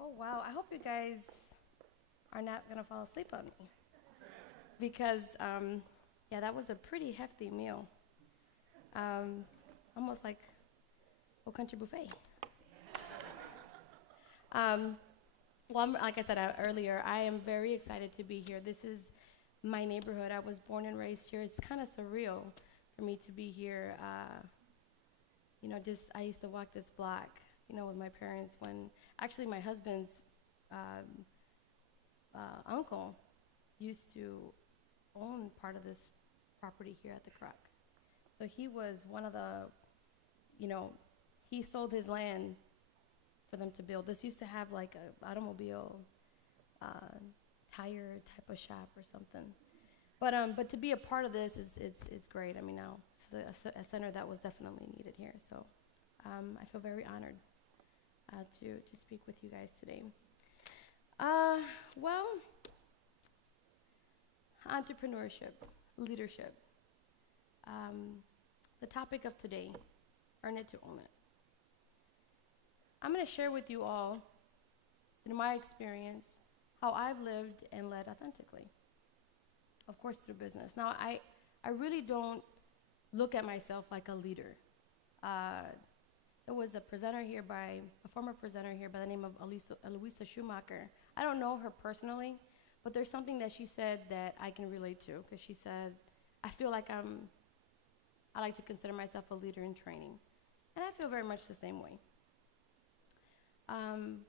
Oh, wow. I hope you guys are not going to fall asleep on me. Because, yeah, that was a pretty hefty meal. Almost like Old Country Buffet. Like I said earlier, I am very excited to be here. This is my neighborhood. I was born and raised here. It's kind of surreal for me to be here. I used to walk this block, with my parents when, actually my husband's uncle used to own part of this property here at the Croc. So he was one of the, he sold his land for them to build. This used to have like a automobile tire type of shop or something. But to be a part of this is great. I mean, now it's a center that was definitely needed here. So I feel very honored to speak with you guys today. Well, entrepreneurship, leadership. The topic of today, earn it to own it. I'm going to share with you all, in my experience, how I've lived and led authentically. Of course, through business. Now, I really don't look at myself like a leader. There was a former presenter here by the name of Aloisa Schumacher. I don't know her personally, but there's something that she said that I can relate to, because she said, I feel like I like to consider myself a leader in training. And I feel very much the same way.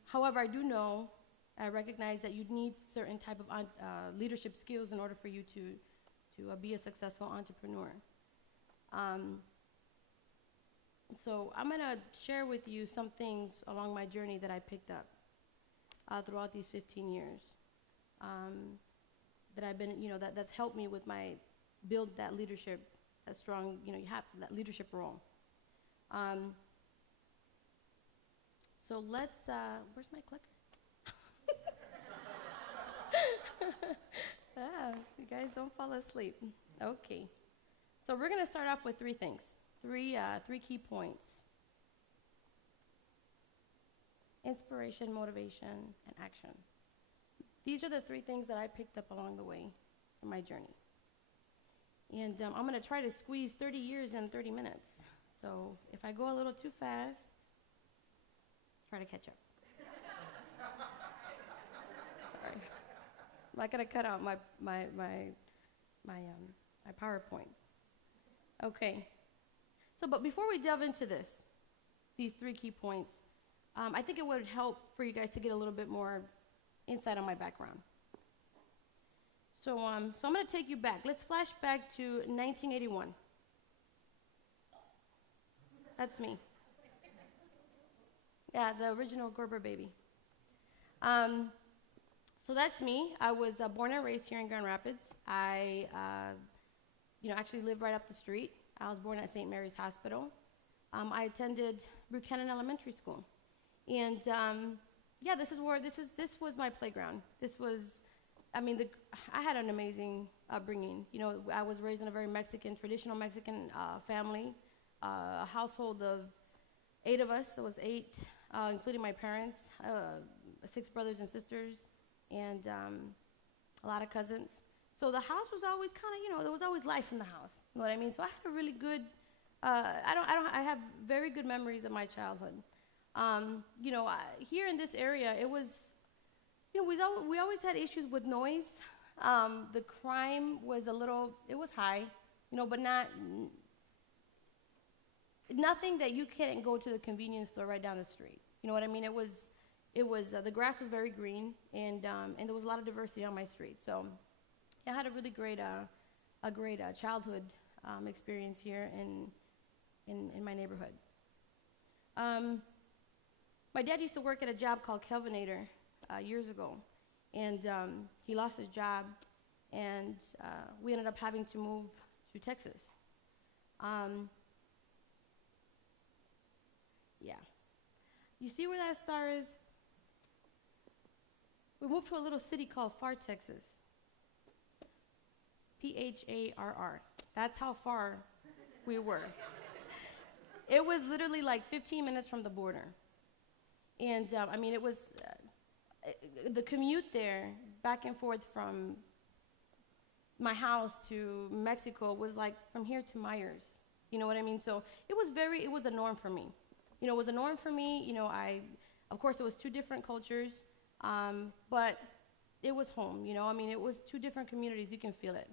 However, I recognize that you need certain type of leadership skills in order for you to be a successful entrepreneur. So I'm going to share with you some things along my journey that I picked up throughout these 15 years that I've been, that's helped me with build that leadership, that strong, you have that leadership role. So let's, where's my clicker? You guys don't fall asleep. Okay. So we're going to start off with three things, three key points. Inspiration, motivation, and action. These are the three things that I picked up along the way in my journey. And I'm going to try to squeeze 30 years in 30 minutes. So if I go a little too fast, try to catch up. Sorry. I'm not going to cut out my PowerPoint. Okay. So, but before we delve into these three key points, I think it would help for you guys to get a little bit more insight on my background. So I'm going to take you back. Let's flash back to 1981. That's me. Yeah, the original Gerber baby. So that's me. I was born and raised here in Grand Rapids. I, actually live right up the street. I was born at St. Mary's Hospital. I attended Buchanan Elementary School. And yeah, this was my playground. I had an amazing upbringing. I was raised in a very traditional Mexican family, a household of 8 of us. There was 8, including my parents, 6 brothers and sisters, and a lot of cousins. So the house was always there was always life in the house. You know what I mean? So I had a really good, I have very good memories of my childhood. Here in this area, it was, we always had issues with noise. The crime was it was high, but nothing that you can't go to the convenience store right down the street. You know what I mean? It was the grass was very green, and there was a lot of diversity on my street. So I had a really great, childhood experience here in my neighborhood. My dad used to work at a job called Kelvinator years ago, and he lost his job, and we ended up having to move to Texas. Yeah. You see where that star is? We moved to a little city called Pharr, Texas. Pharr. That's how far we were. It was literally like 15 minutes from the border. And it was the commute there, back and forth from my house to Mexico was like from here to Myers. You know what I mean? So it was a norm for me. You know, it was a norm for me. You know, of course, it was two different cultures, but it was home. You know, I mean, it was two different communities. You can feel it.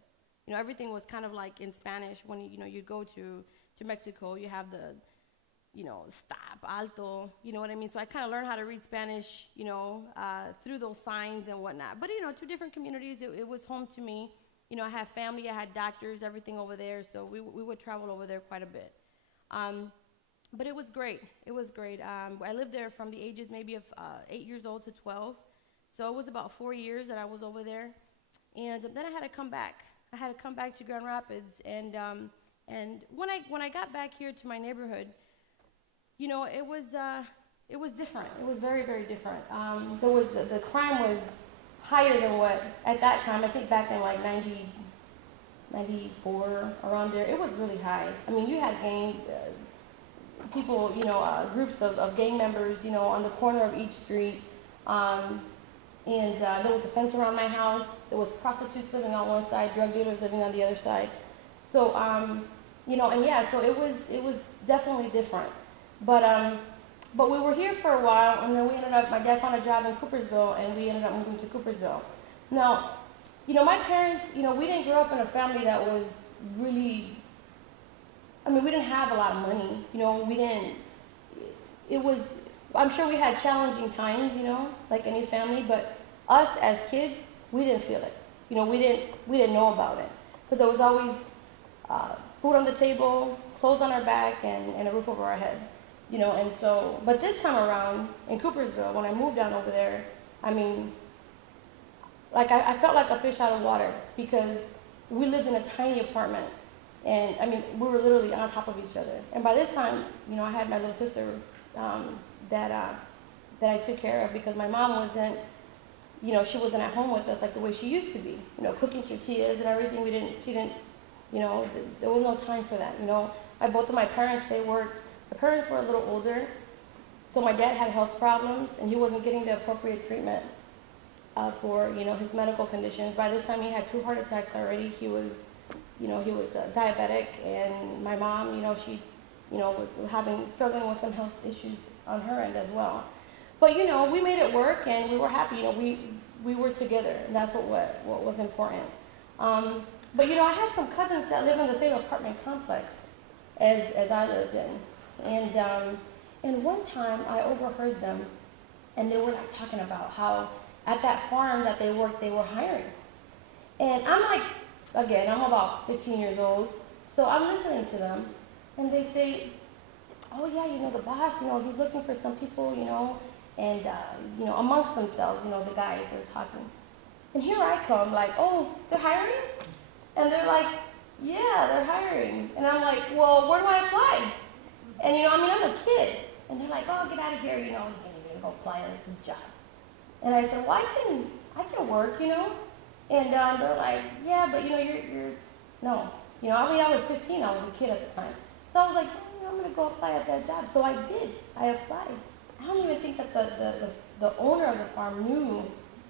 You know, everything was kind of like in Spanish. When you go to Mexico, you have the, you know, stop, alto. You know what I mean? So I kind of learned how to read Spanish, you know, through those signs and whatnot. But you know, two different communities. It was home to me. You know, I had family, I had doctors, everything over there, so we would travel over there quite a bit. But it was great. It was great. I lived there from the ages maybe of 8 years old to 12. So it was about 4 years that I was over there. And then I had to come back. I had to come back to Grand Rapids. And when I got back here to my neighborhood, you know, it was different. It was very, very different. The crime was higher than what, at that time, I think back in like 94, around there, it was really high. I mean, you had people, you know, groups of gang members, you know, on the corner of each street. And there was a fence around my house. There was prostitutes living on one side, drug dealers living on the other side. So, you know, and yeah, so it was definitely different. But we were here for a while, and then my dad found a job in Coopersville, and we ended up moving to Coopersville. Now, you know, my parents, you know, we didn't grow up in a family that was really, I mean, we didn't have a lot of money, you know, I'm sure we had challenging times, you know, like any family, but us as kids, we didn't feel it. You know, we didn't know about it, because there was always food on the table, clothes on our back, and a roof over our head. You know, and so, but this time around in Coopersville, when I moved down over there, I mean, like I felt like a fish out of water, because we lived in a tiny apartment, and I mean, we were literally on top of each other. And by this time, you know, I had my little sister that I took care of, because my mom wasn't, you know, she wasn't at home with us like the way she used to be. You know, cooking tortillas and everything. She didn't, you know, there was no time for that. You know, both of my parents, they worked. The parents were a little older, so my dad had health problems, and he wasn't getting the appropriate treatment for, you know, his medical conditions. By this time, he had 2 heart attacks already. He was diabetic, and my mom, you know, she, you know, was struggling with some health issues on her end as well. But, you know, we made it work, and we were happy. You know, we were together, and that's what was important. But, you know, I had some cousins that live in the same apartment complex as I lived in. And one time I overheard them, and they were like talking about how at that farm that they worked, they were hiring. And I'm like, again, I'm about 15 years old, so I'm listening to them, and they say, oh yeah, you know, the boss, you know, he's looking for some people, you know, and, you know, amongst themselves, you know, the guys, they're talking. And here I come, like, oh, they're hiring? And they're like, yeah, they're hiring. And I'm like, well, where do I apply? And, you know, I mean, I'm a kid. And they're like, oh, get out of here, you know, you can't even go apply at this job. And I said, well, I can work, you know. And they're like, yeah, but, you know, no. You know, I mean, I was 15, I was a kid at the time. So I was like, oh, you know, I'm going to go apply at that job. So I did. I applied. I don't even think that the owner of the farm knew.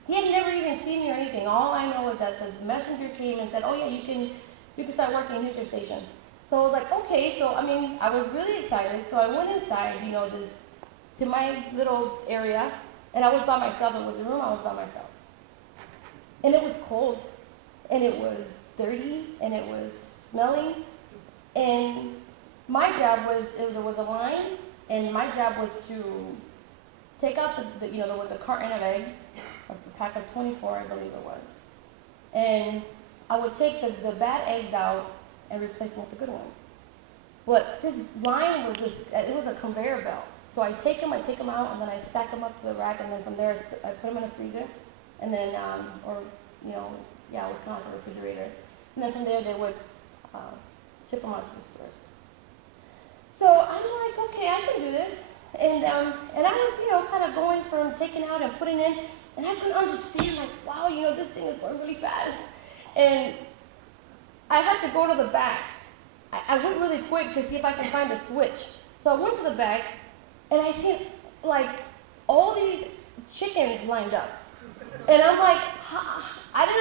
He had never even seen me or anything. All I know is that the messenger came and said, oh, yeah, you can start working. Here's your station. So I was like, okay, so, I mean, I was really excited, so I went inside, you know, to my little area, and I was by myself. It was a room, I was by myself. And it was cold, and it was dirty, and it was smelly, and my job was, there was a line, and my job was to take out you know, there was a carton of eggs, a pack of 24, I believe it was, and I would take the bad eggs out and replace them with the good ones. But this line was it was a conveyor belt. So I take them out, and then I stack them up to the rack, and then from there I put them in a freezer, and then, or, you know, yeah, it was kind of like a refrigerator. And then from there they would ship them out to the stores. So I'm like, okay, I can do this. And I was, you know, kind of going from taking out and putting in, and I couldn't understand, like, wow, you know, this thing is going really fast. And I had to go to the back. I went really quick to see if I could find a switch. So I went to the back, and I seen, like, all these chickens lined up. And I'm like, I did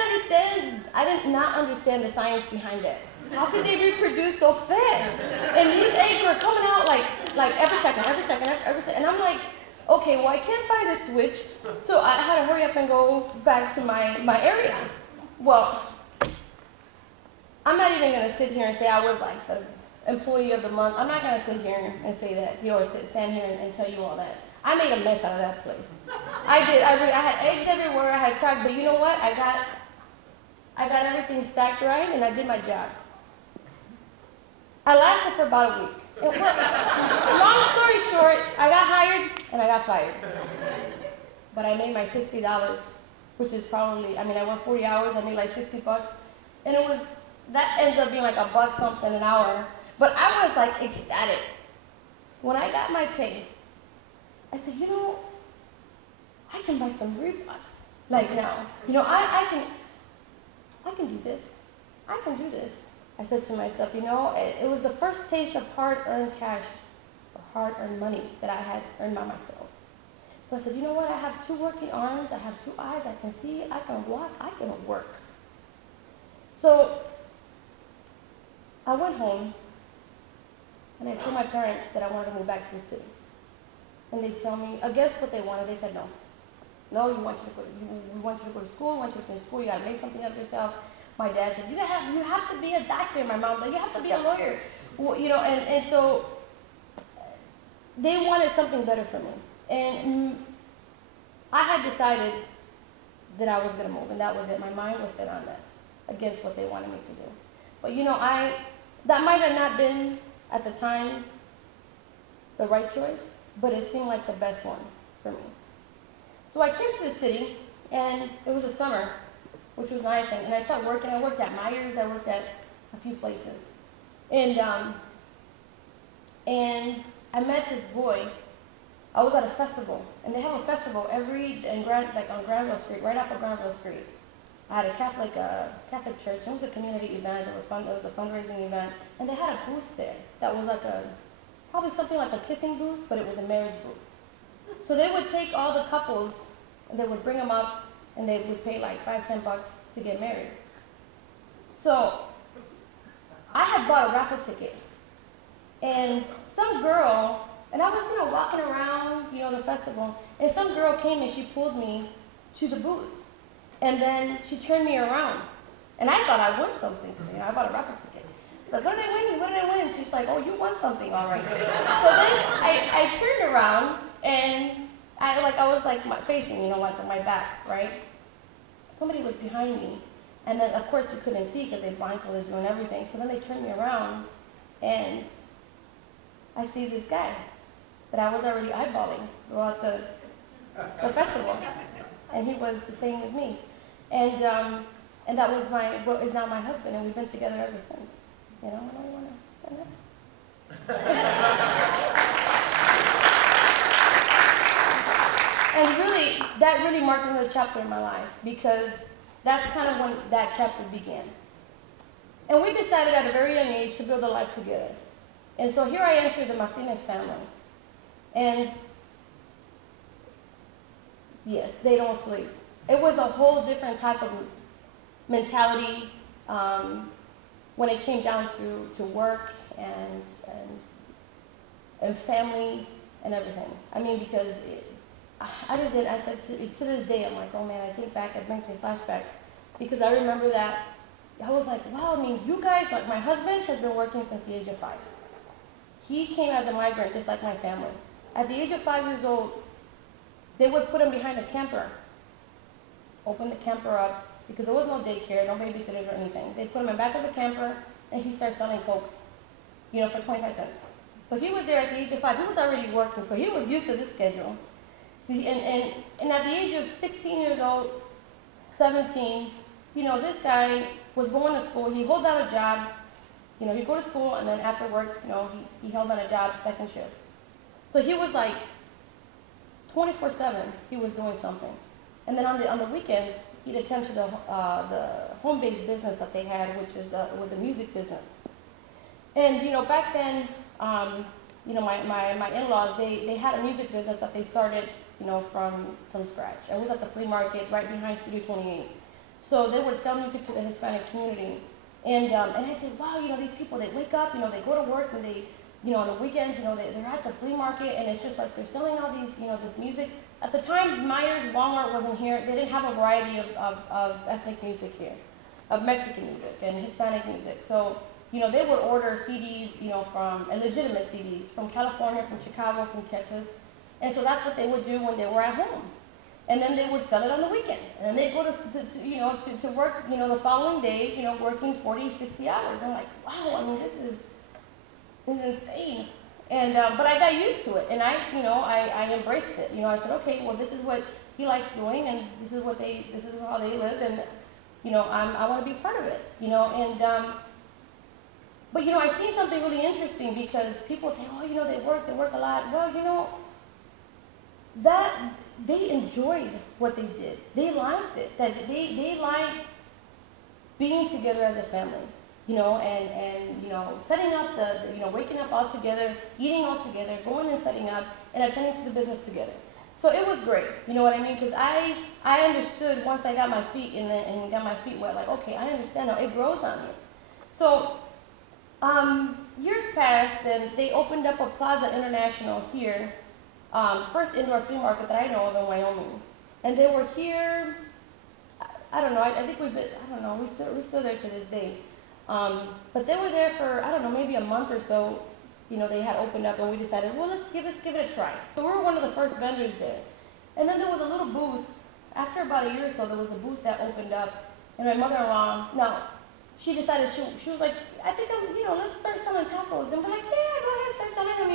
not understand the science behind it. How could they reproduce so fast? And these eggs were coming out like every second. And I'm like, okay, well, I can't find a switch, so I had to hurry up and go back to my area. Well, I'm not even going to sit here and say I was like the employee of the month. I'm not going to sit here and say that, or stand here and tell you all that. I made a mess out of that place. I did. I had eggs everywhere. I had crack, but you know what? I got everything stacked right, and I did my job. I lasted for about a week. Long story short, I got hired and I got fired. But I made my $60, which is probably, I worked 40 hours, I made like $60. And that ends up being like $1 something an hour. But I was like ecstatic. When I got my pay, I said, I can buy some Reeboks like now. I can do this. I can do this. I said to myself, it was the first taste of hard-earned cash, or hard-earned money that I had earned by myself. So I said, you know what? I have 2 working arms. I have 2 eyes. I can see. I can walk. I can work. So I went home, and I told my parents that I wanted to move back to the city. And they tell me, against what they wanted, they said no. No, we want you to go to school. We want you to finish school. You got to make something of yourself. My dad said, you have to be a doctor. My mom said, you have to be a lawyer. Well, and so they wanted something better for me. And I had decided that I was going to move, and that was it. My mind was set on that, against what they wanted me to do. But that might have not been, at the time, the right choice, but it seemed like the best one for me. So I came to the city, and it was a summer, which was nice, and I started working. I worked at Myers, I worked at a few places. And I met this boy. I was at a festival, and they have a festival on Granville Street, right off of Granville Street. I had a Catholic church. It was a community event. It was a fundraising event, and they had a booth there that was like probably something like a kissing booth, but it was a marriage booth. So they would take all the couples, and they would bring them up, and they would pay like $5, $10 to get married. So I had bought a raffle ticket, and some girl, and I was walking around the festival, and some girl came and she pulled me to the booth, and then she turned me around, and I thought I won something because I bought a raffle ticket. So what did I win? What did I win? And she's like, oh, you won something, all right. So then I turned around, and I was facing, like on my back, right? Somebody was behind me, and then of course you couldn't see because they blindfolded you and everything. So then they turned me around, and I see this guy that I was already eyeballing throughout the festival, and he was the same as me, and that was what is now my husband, and we've been together ever since. I don't want to. And really, that really marked another chapter in my life, because that's kind of when that chapter began. And we decided at a very young age to build a life together. And so here I entered the Martinez family. And yes, they don't sleep. It was a whole different type of mentality when it came down to work and family and everything. Because I said to this day, I'm like, oh man, I think back, it brings me flashbacks. Because I remember that, I was like, wow, you guys, my husband has been working since the age of 5. He came as a migrant, just like my family. At the age of 5 years old, they would put him behind a camper, open the camper up, because there was no daycare, no babysitters or anything. They put him in the back of the camper, and he started selling Cokes, for 25 cents. So he was there at the age of 5. He was already working, so he was used to this schedule. See, and at the age of 16 years old, 17, this guy was going to school. He held down a job. He'd go to school, and then after work, he held down a job, second shift. So he was like 24/7. He was doing something. And then on the weekends, he'd attend to the home-based business that they had, which was a music business. And back then, my in-laws, they had a music business that they started from scratch. I was at the flea market right behind Studio 28. So they would sell music to the Hispanic community. And I said, wow, these people, they wake up, they go to work, and they, on the weekends, they're at the flea market, and it's just like they're selling all these, this music. At the time, Myers, Walmart wasn't here. They didn't have a variety of ethnic music here, of Mexican music and Hispanic music. So, they would order CDs, and legitimate CDs from California, from Chicago, from Texas. And so that's what they would do when they were at home. And then they would sell it on the weekends. And then they'd go to work, the following day, working 40, 60 hours. I'm like, wow, I mean, this is insane. And, but I got used to it. And I embraced it. I said, okay, well, this is what he likes doing, and this is how they live, and, I want to be part of it, and, but, I've seen something really interesting, because people say, oh, they work a lot. Well, that they enjoyed what they did. They liked it. That they liked being together as a family, and setting up waking up all together, eating all together, going and setting up, and attending to the business together. So it was great, you know what I mean? Because I understood once I got my feet in it and got my feet wet, like, okay, I understand now. It grows on you. So years passed, and they opened up a Plaza International here. First indoor flea market that I know of in Wyoming. And they were here, I don't know, I think we're still there to this day. But they were there for, I don't know, maybe a month or so, they had opened up, and we decided, well, let's give it a try. So we were one of the first vendors there. And then there was a little booth. After about a year or so, there was a booth that opened up, and my mother-in-law, now, she decided, she was like, I think, let's start selling tacos. And we're like, yeah, go ahead, start selling them,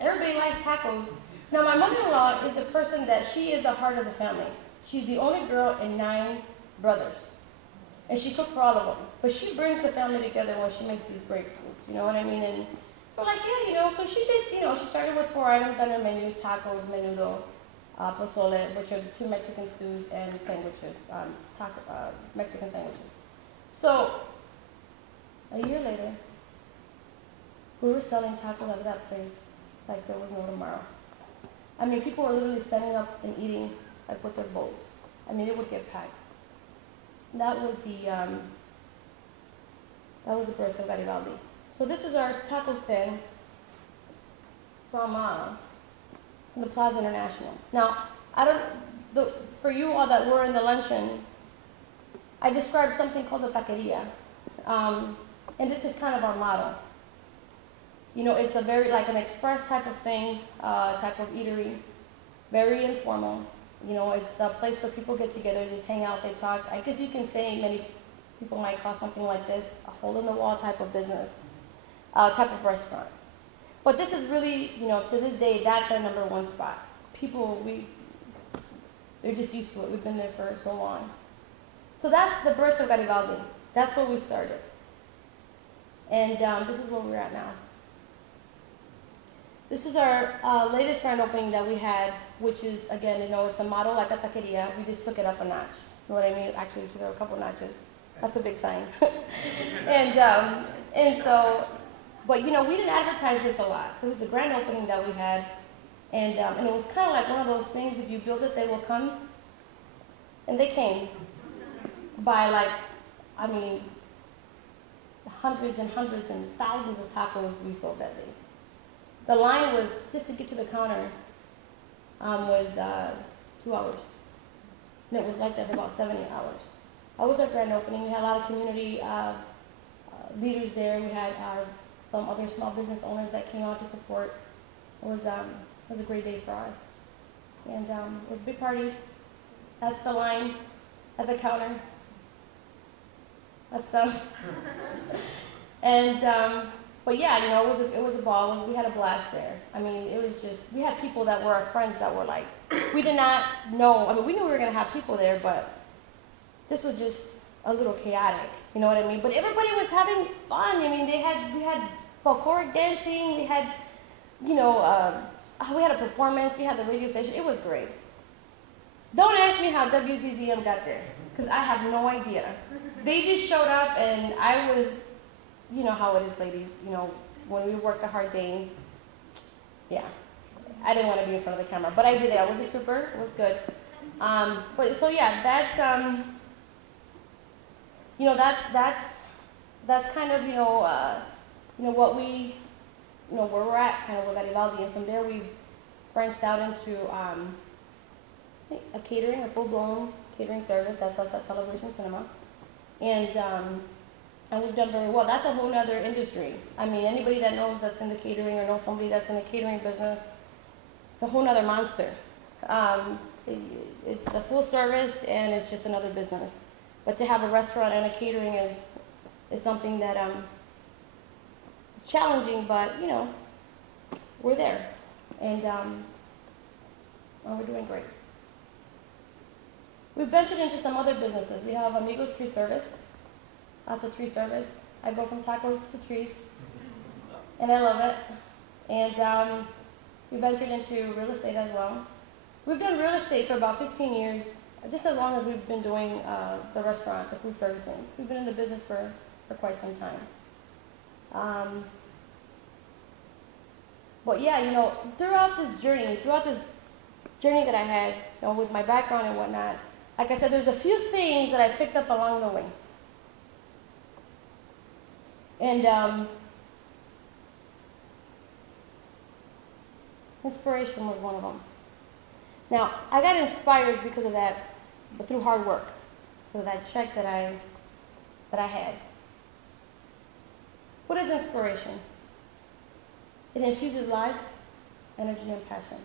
everybody likes tacos. Now, my mother-in-law is a person that she is the heart of the family. She's the only girl and 9 brothers. And she cooked for all of them. But she brings the family together when she makes these great foods, you know what I mean? And we're like, yeah, so she just, she started with 4 items on her menu: tacos, menudo, pozole, which are 2 Mexican stews, and sandwiches, Mexican sandwiches. So, a year later, we were selling tacos out of that place like there was no tomorrow. I mean, people were literally standing up and eating like with their bowls. I mean, it would get packed. That was the birth of Garibaldi. So this is our taco stand from the Plaza International. Now, for you all that were in the luncheon, I described something called the taqueria. And this is kind of our motto. It's a very, like an express type of thing, type of eatery, very informal. It's a place where people get together, just hang out, they talk. I guess you can say many people might call something like this a hole-in-the-wall type of business, type of restaurant. But this is really, to this day, that's our #1 spot. People, they're just used to it. We've been there for so long. So that's the birth of Garibaldi. That's where we started. And this is where we're at now. This is our latest grand opening that we had, which is, again, it's a model like a taqueria. We just took it up a notch. You know what I mean? Actually, we took it up a couple notches. That's a big sign. and so, but we didn't advertise this a lot. It was a grand opening that we had, and it was kind of like one of those things, if you build it, they will come. And they came by hundreds and hundreds and thousands of tacos we sold that day. The line was, just to get to the counter, was 2 hours. And it was like that for about 70 hours. That was our grand opening. We had a lot of community leaders there. We had some other small business owners that came out to support. It was a great day for us. And it was a big party. That's the line at the counter. That's them. And, but yeah, it was a ball. We had a blast there. I mean, it was just, we had people that were our friends that were like, we did not know, we knew we were going to have people there, but this was just a little chaotic, you know what I mean? But everybody was having fun. I mean, we had folkloric dancing, we had, we had a performance, we had the radio station. It was great. Don't ask me how WZZM got there, because I have no idea. They just showed up, and I was, you know how it is, ladies, when we work a hard day, yeah. I didn't want to be in front of the camera, but I did it. I was a trooper. It was good. But so yeah, that's you know, that's kind of what we where we're at, kind of with Garibaldi, and from there we branched out into a catering, a full-blown catering service. That's us at Celebration Cinema, and we've done very well. That's a whole other industry. I mean, anybody that knows that's in the catering or knows somebody that's in the catering business, it's a whole other monster. It's a full service and it's just another business. But to have a restaurant and a catering is something that it's challenging, but we're there, and we're doing great. We've ventured into some other businesses. We have Amigos Tree Service. That's a tree service. I go from tacos to trees, and I love it. And we ventured into real estate as well. We've done real estate for about 15 years, just as long as we've been doing the restaurant, the food servicing. We've been in the business for quite some time. But yeah, throughout this journey that I had, with my background and whatnot, like I said, there's a few things that I picked up along the way. And inspiration was one of them. Now, I got inspired because of that, but through hard work, through that check that I had. What is inspiration? It infuses life, energy, and passion.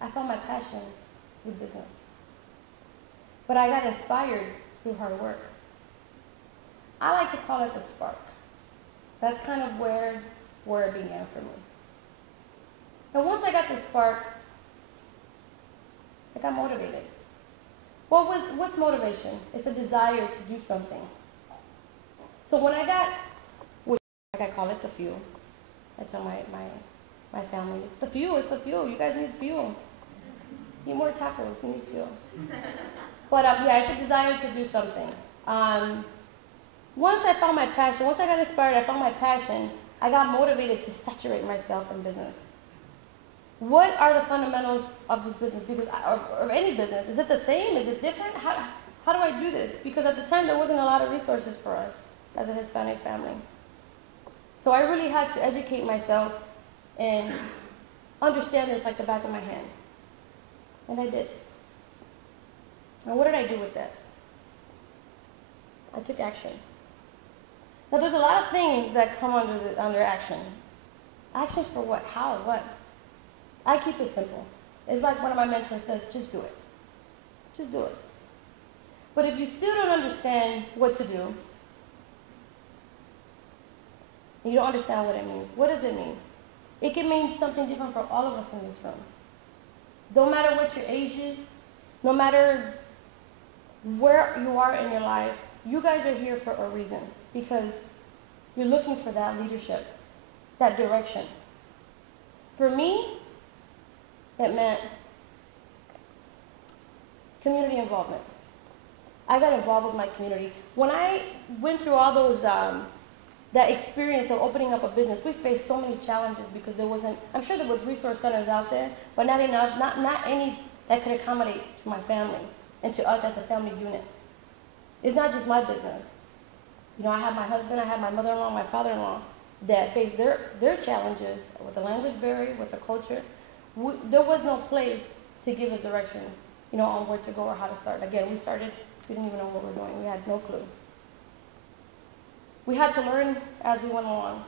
I found my passion through business. But I got inspired through hard work. I like to call it the spark. That's kind of where it began for me. And once I got the spark, I got motivated. What's motivation? It's a desire to do something. So when I got, like I call it the fuel, I tell my family, it's the fuel. You guys need fuel. You need more tacos, you need fuel. But yeah, it's a desire to do something. Once I found my passion, once I got inspired, I found my passion, I got motivated to saturate myself in business. What are the fundamentals of this business? Because or any business, is it the same? Is it different? How do I do this? Because at the time there wasn't a lot of resources for us as a Hispanic family. So I really had to educate myself and understand this like the back of my hand. And I did. Now what did I do with that? I took action. Now there's a lot of things that come under action. Action for what? How? What? I keep it simple. It's like one of my mentors says, just do it. Just do it. But if you still don't understand what to do, you don't understand what it means. What does it mean? It can mean something different for all of us in this room. No matter what your age is, no matter where you are in your life, you guys are here for a reason, because you're looking for that leadership, that direction. For me, it meant community involvement. I got involved with my community. When I went through all those, that experience of opening up a business, we faced so many challenges because there wasn't, I'm sure there was resource centers out there, but not enough, not any that could accommodate to my family and to us as a family unit. It's not just my business. I had my husband, I had my mother-in-law, my father-in-law that faced their challenges with the language barrier, with the culture. There was no place to give us direction, on where to go or how to start. Again, we didn't even know what we were doing. We had no clue. We had to learn as we went along.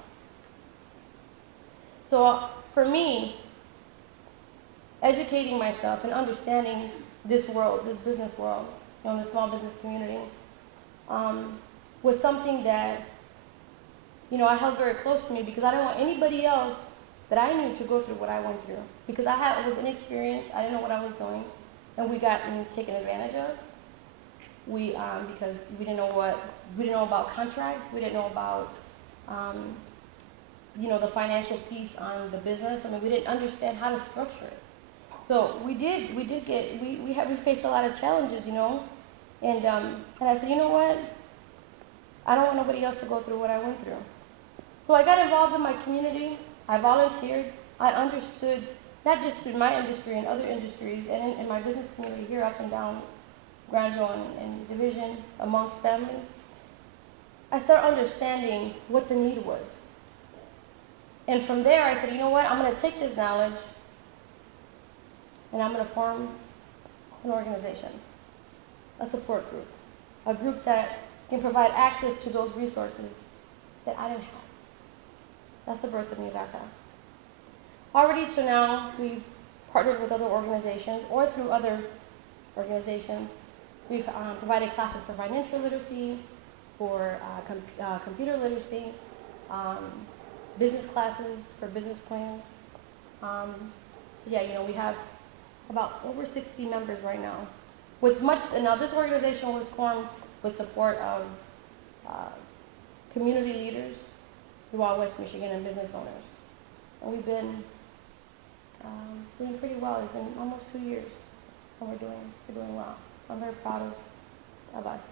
So for me, educating myself and understanding this world, this business world, the small business community, was something that, I held very close to me, because I didn't want anybody else that I knew to go through what I went through. Because I was inexperienced, I didn't know what I was doing, and we got taken advantage of. Because we didn't know about contracts, we didn't know about, the financial piece on the business. We didn't understand how to structure it. So we faced a lot of challenges, and I said, you know what? I don't want nobody else to go through what I went through. So I got involved in my community. I volunteered. I understood not just in my industry and other industries, and in my business community here up and down Granville and Division, amongst family, I started understanding what the need was. And from there, I said, you know what, I'm going to take this knowledge and I'm going to form an organization, a support group, a group that can provide access to those resources that I didn't have. That's the birth of New Raza. Already to now, we've partnered with other organizations or through other organizations. We've provided classes for financial literacy, for computer literacy, business classes for business plans. So yeah, you know, we have about over 60 members right now. Now this organization was formed with support of community leaders throughout West Michigan and business owners. And we've been doing pretty well. It's been almost 2 years, and we're doing well. I'm very proud of us.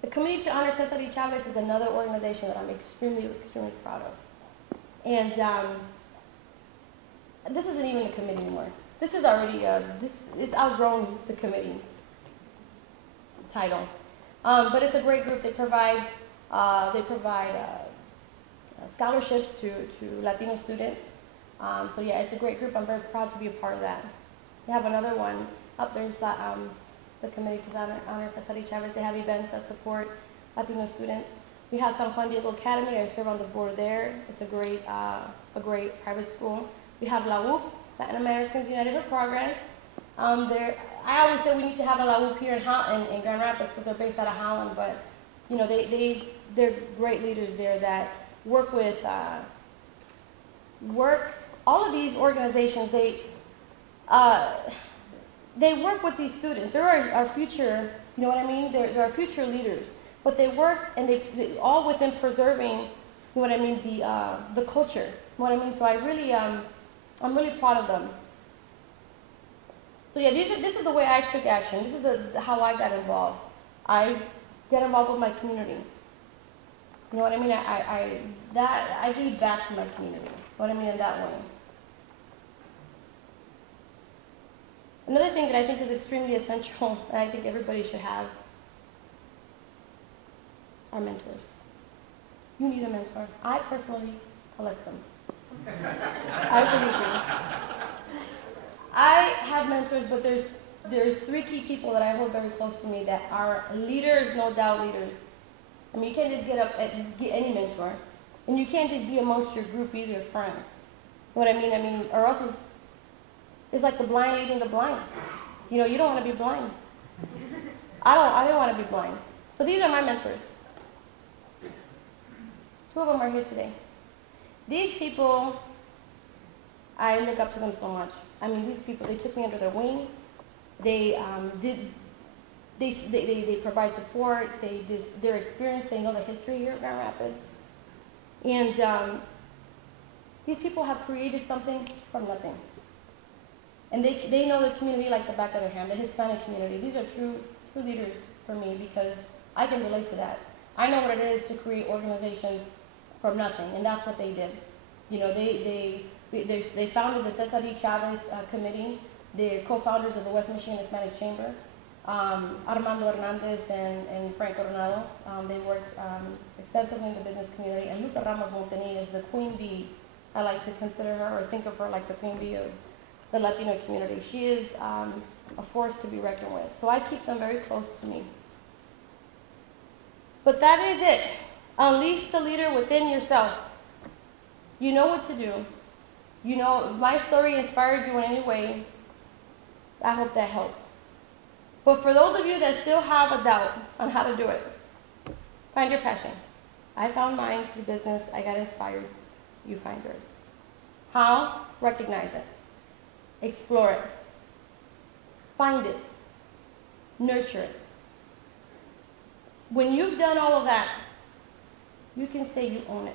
The Committee to Honor Cesar D. Chavez is another organization that I'm extremely, extremely proud of. And this isn't even a committee anymore. This is already, it's outgrown the committee title. But it's a great group. They provide scholarships to Latino students. So yeah, it's a great group. I'm very proud to be a part of that. We have another one. Up there's the Committee to Honor Cesar D. Chavez. They have events that support Latino students. We have San Juan Diego Academy. I serve on the board there. It's a great private school. We have La UP, Latin Americans United for Progress. I always say we need to have a La UP here in Grand Rapids because they're based out of Holland, but you know they're great leaders there that work with all of these organizations. They work with these students. They're our future, you know what I mean? They're our future leaders. But they work and they all within preserving, you know what I mean, the culture. You know what I mean? So I'm really proud of them. So yeah, this is the way I took action. This is how I got involved. I get involved with my community. You know what I mean? I gave back to my community. You know what I mean in that way. Another thing that I think is extremely essential, and I think everybody should have, are mentors. You need a mentor. I personally collect them. I really do. I have mentors, but there's 3 key people that I hold very close to me that are leaders, no doubt leaders. I mean, you can't just get any mentor, and you can't just be amongst your group either, friends. You know what I mean? Or else it's like the blind leading the blind. You know, you don't want to be blind. I didn't want to be blind. So these are my mentors. 2 of them are here today. These people, I look up to them so much. I mean, these people, they took me under their wing. They provide support. Their experience. They know the history here at Grand Rapids. And these people have created something from nothing. And they know the community like the back of their hand, the Hispanic community. These are true leaders for me because I can relate to that. I know what it is to create organizations from nothing, and that's what they did. You know, they founded the Cesar D. Chavez Committee. They're co-founders of the West Michigan Hispanic Chamber. Armando Hernandez and Frank Coronado. They worked extensively in the business community. And Luca Ramos Montanilla is the queen bee. I like to consider her or think of her like the queen bee of the Latino community. She is a force to be reckoned with. So I keep them very close to me. But that is it. Unleash the leader within yourself. You know what to do. You know, if my story inspired you in any way, I hope that helps. But for those of you that still have a doubt on how to do it, find your passion. I found mine through business. I got inspired. You find yours. How? Recognize it. Explore it. Find it. Nurture it. When you've done all of that, you can say you own it.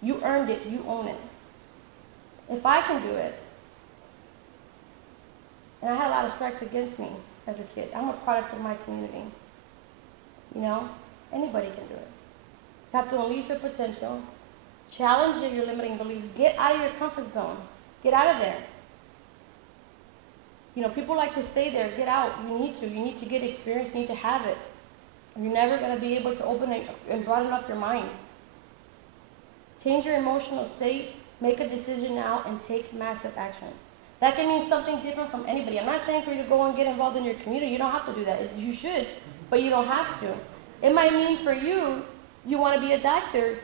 You earned it. You own it. If I can do it, and I had a lot of strikes against me as a kid. I'm a product of my community. You know, anybody can do it. You have to unleash your potential. Challenge your limiting beliefs. Get out of your comfort zone. Get out of there. You know, people like to stay there. Get out. You need to. You need to get experience. You need to have it. You're never going to be able to open it and broaden up your mind. Change your emotional state. Make a decision now and take massive action. That can mean something different from anybody. I'm not saying for you to go and get involved in your community. You don't have to do that. You should, but you don't have to. It might mean for you, you want to be a doctor.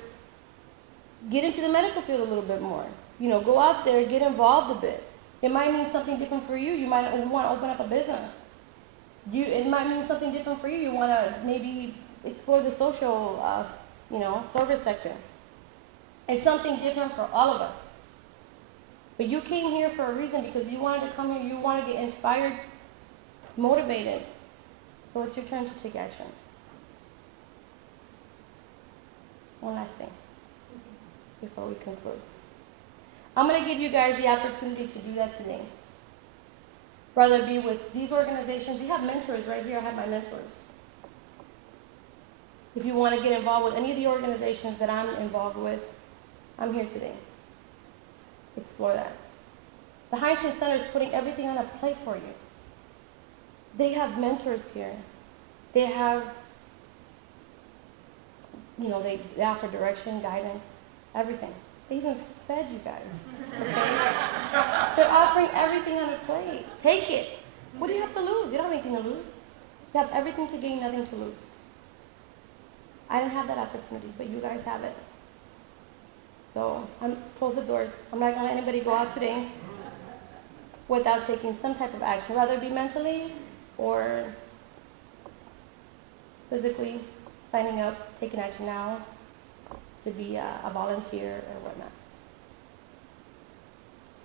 Get into the medical field a little bit more. You know, go out there, get involved a bit. It might mean something different for you. You might want to open up a business. It might mean something different for you. You want to maybe explore the social, service sector. It's something different for all of us. But you came here for a reason because you wanted to come here. You want to get inspired, motivated. So it's your turn to take action. One last thing before we conclude. I'm going to give you guys the opportunity to do that today. Whether it be with these organizations, you have mentors right here. I have my mentors. If you want to get involved with any of the organizations that I'm involved with, I'm here today. Explore that. The Hauenstein Center is putting everything on a plate for you. They have mentors here. They have, they offer direction, guidance, everything. They even fed you guys. Okay? They're offering everything on a plate. Take it. What do you have to lose? You don't have anything to lose. You have everything to gain, nothing to lose. I didn't have that opportunity, but you guys have it. So close the doors. I'm not going to let anybody go out today without taking some type of action, whether it be mentally or physically, signing up, taking action now to be a volunteer or whatnot.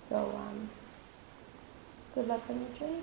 So good luck on your journey.